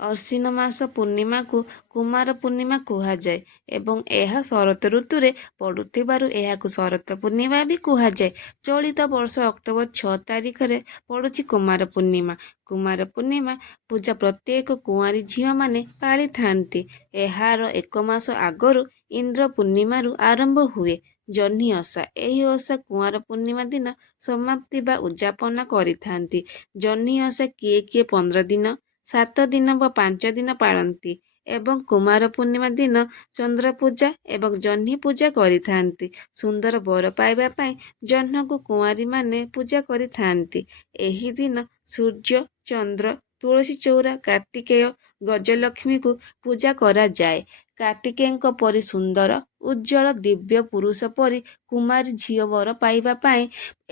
ଅଶ୍ୱିନ ମାସ ପୂର୍ଣ୍ଣିମାକୁ କୁମାର ପୂର୍ଣ୍ଣିମା କୁହାଯାଏ ଏବଂ ଏହା ଶରତ ଋତୁରେ ପଡ଼ୁଥିବାରୁ ଏହାକୁ ଶରତ ପୂର୍ଣ୍ଣିମା ବି କୁହାଯାଏ। ଚଳିତ ବର୍ଷ ଅକ୍ଟୋବର 6 ତାରିଖରେ ପଡ଼ୁଛି କୁମାର ପୂର୍ଣ୍ଣିମା। କୁମାର ପୂର୍ଣ୍ଣିମା ପୂଜା ପ୍ରତ୍ୟେକ କୁଆଁରୀ ଝିଅମାନେ ପାଳିଥାନ୍ତି। ଏହାର 1 ମାସ ଆଗରୁ ଇନ୍ଦ୍ର ପୂର୍ଣ୍ଣିମାରୁ ଆରମ୍ଭ ହୁଏ। ଜହ୍ନି ଓଷା। ଏହି ଓଷା କୁଆଁର ପୂର୍ଣ୍ଣିମା ଦିନ ସମାପ୍ତି ବା ଉଯାପନା କରିଥାନ୍ତି। ଜହ୍ନି ଓଷା କିଏ କିଏ 15 ଦିନ, 7 ଦିନ ବା 5 ଦିନ ପାଳନ୍ତି ଏବଂ କୁମାର ପୂର୍ଣ୍ଣିମା ଦିନ ଚନ୍ଦ୍ର ପୂଜା ଏବଂ ଜହ୍ନି ପୂଜା କରିଥାନ୍ତି। ସୁନ୍ଦର ବର ପାଇବା ପାଇଁ ଜହ୍ନକୁ କୁଆଁରୀମାନେ ପୂଜା କରିଥାନ୍ତି। ଏହି ଦିନ ସୂର୍ଯ୍ୟ, ଚନ୍ଦ୍ର, ତୁଳସୀ ଚଉରା, କାର୍ତ୍ତିକେୟ, ଗଜଲକ୍ଷ୍ମୀଙ୍କୁ ପୂଜା କରାଯାଏ। କାର୍ତ୍ତିକେୟଙ୍କ ପରି ସୁନ୍ଦର, ଉଜ୍ଜ୍ୱଳ, ଦିବ୍ୟ ପୁରୁଷ ପରି କୁମାରୀ ଝିଅ ବର ପାଇବା ପାଇଁ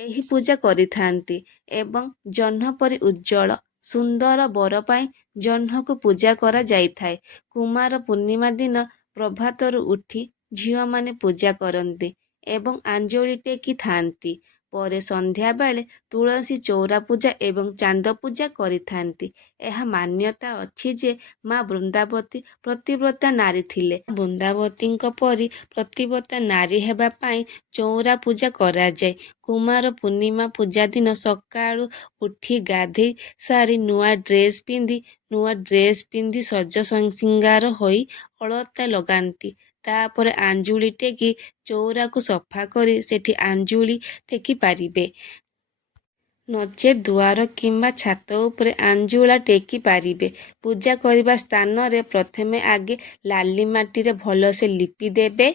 ଏହି ପୂଜା କରିଥାନ୍ତି ଏବଂ ଜହ୍ନ ପରି ଉଜ୍ଜ୍ୱଳ ସୁନ୍ଦର ବର ପାଇଁ ଜହ୍ନକୁ ପୂଜା କରାଯାଇଥାଏ। କୁମାର ପୂର୍ଣ୍ଣିମା ଦିନ ପ୍ରଭାତରୁ ଉଠି ଝିଅମାନେ ପୂଜା କରନ୍ତି ଏବଂ ଆଞ୍ଜଳି ଟେକିଥାନ୍ତି। ପରେ ସନ୍ଧ୍ୟାବେଳେ ତୁଳସୀ ଚଉରା ପୂଜା ଏବଂ ଚାନ୍ଦ ପୂଜା କରିଥାନ୍ତି। ଏହା ମାନ୍ୟତା ଅଛି ଯେ ମା ବୃନ୍ଦାବତୀ ପତିବ୍ରତା ନାରୀ ଥିଲେ। ବୃନ୍ଦାବତୀଙ୍କ ପରି ପତିବ୍ରତା ନାରୀ ହେବା ପାଇଁ ଚଉରା ପୂଜା କରାଯାଏ। କୁମାର ପୂର୍ଣ୍ଣିମା ପୂଜା ଦିନ ସକାଳୁ ଉଠି ଗାଧେଇ ସାରି ନୂଆ ଡ୍ରେସ୍ ପିନ୍ଧି ସଜ ସିଙ୍ଗାର ହୋଇ ଅଳତା ଲଗାନ୍ତି। ତାପରେ ଆଞ୍ଜୁଳି ଟେକି ଚଉରାକୁ ସଫା କରି ସେଠି ଆଞ୍ଜୁଳି ଟେକି ପାରିବେ। ନଚେତ୍ ଦୁଆର କିମ୍ବା ଛାତ ଉପରେ ଆଞ୍ଜୁଳା ଟେକି ପାରିବେ। ପୂଜା କରିବା ସ୍ଥାନରେ ପ୍ରଥମେ ଆଗେ ଲାଲି ମାଟିରେ ଭଲସେ ଲିପି ଦେବେ।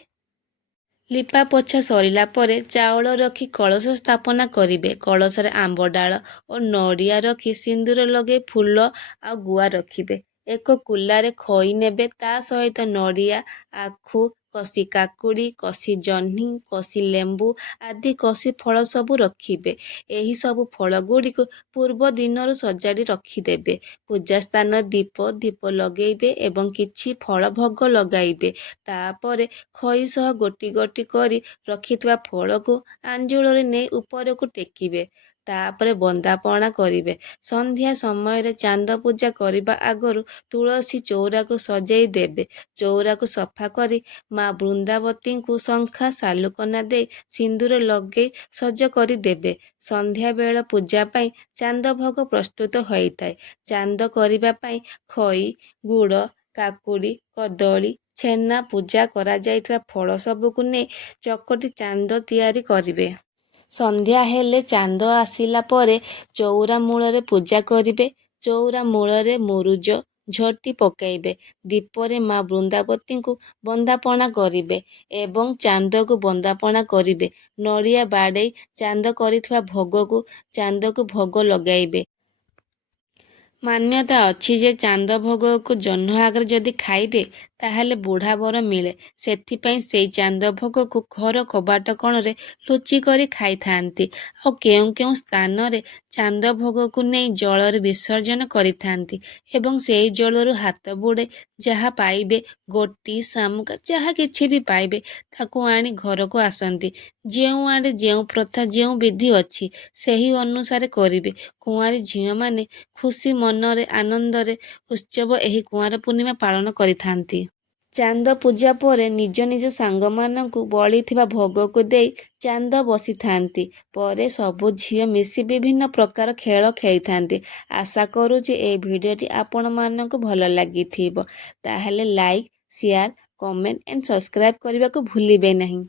ଲିପା ପୋଛା ସରିଲା ପରେ ଚାଉଳ ରଖି କଳସ ସ୍ଥାପନା କରିବେ। କଳସରେ ଆମ୍ବ ଡାଳ ଓ ନଡ଼ିଆ ରଖି ସିନ୍ଦୁର ଲଗାଇ ଫୁଲ ଆଉ ଗୁଆ ରଖିବେ। ଏକ କୁଲାରେ ଖଇ ନେବେ। ତା ସହିତ ନଡ଼ିଆ, ଆଖୁ, କଷି କାକୁଡ଼ି, କଷି ଜହ୍ନି, କଷି ଲେମ୍ବୁ ଆଦି କଷି ଫଳ ସବୁ ରଖିବେ। ଏହି ସବୁ ଫଳ ଗୁଡ଼ିକୁ ପୂର୍ବ ଦିନରୁ ସଜାଡ଼ି ରଖିଦେବେ। ପୂଜା ସ୍ଥାନରେ ଦୀପ ଲଗାଇବେ ଏବଂ କିଛି ଫଳ ଭୋଗ ଲଗାଇବେ। ତାପରେ ଖଇ ସହ ଗୋଟି ଗୋଟି କରି ରଖିଥିବା ଫଳକୁ ଆଞ୍ଜୁଳରେ ନେଇ ଉପରକୁ ଟେକିବେ। ତାପରେ ବନ୍ଦାପନା କରିବେ। ସନ୍ଧ୍ୟା ସମୟରେ ଚାନ୍ଦ ପୂଜା କରିବା ଆଗରୁ ତୁଳସୀ ଚଉରାକୁ ସଜେଇ ଦେବେ। ଚଉରାକୁ ସଫା କରି ମା ବୃନ୍ଦାବତୀଙ୍କୁ ଶଙ୍ଖା ସାଲୁକନା ଦେଇ ସିନ୍ଦୁର ଲଗେଇ ସଜ କରିଦେବେ। ସନ୍ଧ୍ୟାବେଳ ପୂଜା ପାଇଁ ଚାନ୍ଦ ଭୋଗ ପ୍ରସ୍ତୁତ ହୋଇଥାଏ। ଚାନ୍ଦ କରିବା ପାଇଁ ଖଇ, ଗୁଡ଼, କାକୁଡ଼ି, କଦଳୀ, ଛେନା, ପୂଜା କରାଯାଇଥିବା ଫଳ ସବୁକୁ ନେଇ ଚକଟି ଚାନ୍ଦ ତିଆରି କରିବେ। ସନ୍ଧ୍ୟା ହେଲେ ଚାନ୍ଦ ଆସିଲା ପରେ ଚଉରା ମୂଳରେ ପୂଜା କରିବେ। ଚଉରା ମୂଳରେ ମୁରୁଜ, ଝୋଟି ପକାଇବେ। ଦୀପରେ ମା ବୃନ୍ଦାବତୀଙ୍କୁ ବନ୍ଦାପନା କରିବେ ଏବଂ ଚାନ୍ଦକୁ ବନ୍ଦାପନା କରିବେ। ନଡ଼ିଆ ବାଡ଼େଇ ଚାନ୍ଦ କରିଥିବା ଭୋଗକୁ ଚାନ୍ଦକୁ ଭୋଗ ଲଗାଇବେ। ମାନ୍ୟତା ଅଛି ଯେ ଚାନ୍ଦ ଭୋଗକୁ ଜହ୍ନ ଆଗରେ ଯଦି ଖାଇବେ ତାହେଲେ ବୁଢ଼ା ବର ମିଳେ। ସେଥିପାଇଁ ସେଇ ଚାନ୍ଦ ଭୋଗକୁ ଘର କବାଟ କଣରେ ଲୁଚି କରି ଖାଇଥାନ୍ତି। ଆଉ କେଉଁ କେଉଁ ସ୍ଥାନରେ ଚାନ୍ଦ ଭୋଗକୁ ନେଇ ଜଳରେ ବିସର୍ଜନ କରିଥାନ୍ତି ଏବଂ ସେଇ ଜଳରୁ ହାତ ବୁଡ଼େ ଯାହା ପାଇବେ, ଗୋଟି, ଶାମୁକା ଯାହା କିଛି ବି ପାଇବେ ତାକୁ ଆଣି ଘରକୁ ଆସନ୍ତି। ଯେଉଁଆଡ଼େ ଯେଉଁ ପ୍ରଥା, ଯେଉଁ ବିଧି ଅଛି ସେହି ଅନୁସାରେ କରିବେ। କୁଆଁରୀ ଝିଅମାନେ ଖୁସି ମନରେ ଆନନ୍ଦରେ ଉତ୍ସବ ଏହି କୁଆଁର ପୂର୍ଣ୍ଣିମା ପାଳନ କରିଥାନ୍ତି। ଚାନ୍ଦ ପୂଜା ପରେ ନିଜ ନିଜ ସାଙ୍ଗମାନଙ୍କୁ ବଳିଥିବା ଭୋଗକୁ ଦେଇ ଚାନ୍ଦ ବସିଥାନ୍ତି। ପରେ ସବୁ ଝିଅ ମିଶି ବିଭିନ୍ନ ପ୍ରକାର ଖେଳ ଖେଳିଥାନ୍ତି। ଆଶା କରୁଛି ଏହି ଭିଡ଼ିଓଟି ଆପଣମାନଙ୍କୁ ଭଲ ଲାଗିଥିବ। ତାହେଲେ like, share, comment and subscribe କରିବାକୁ ଭୁଲିବେ ନାହିଁ।